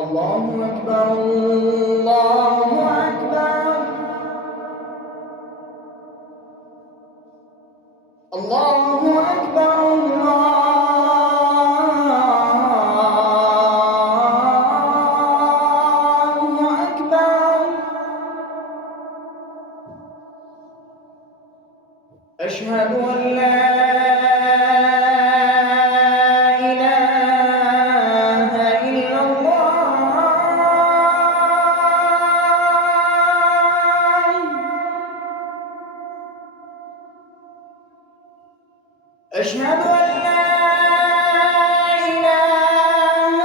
الله أكبر الله أكبر الله أكبر الله أكبر أشهد أن لا إله إلا الله أشهد أن لا إله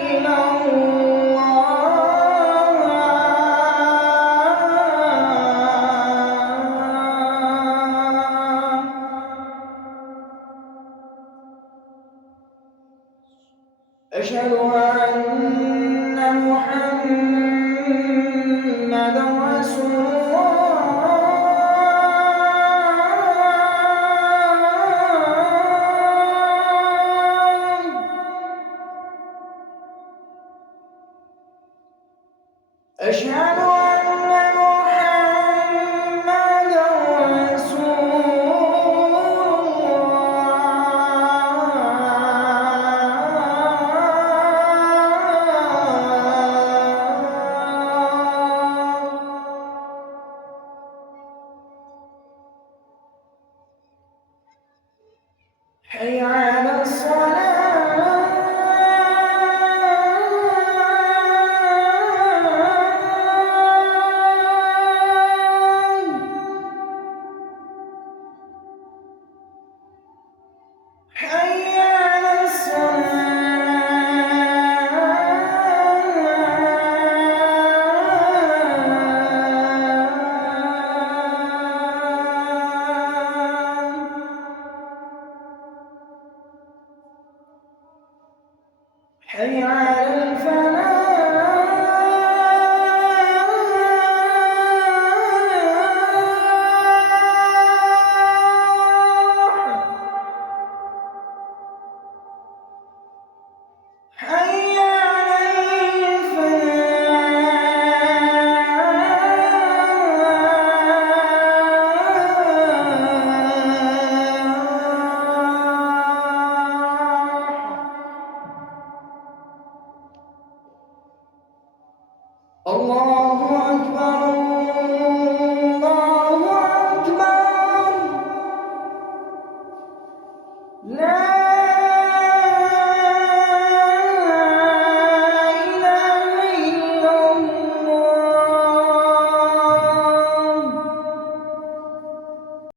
إلا الله أشهد أن محمدًا رسول الله أشهد أن محمدًا رسول الله حي على الصلاة حي على الصلاة حي على الفلاح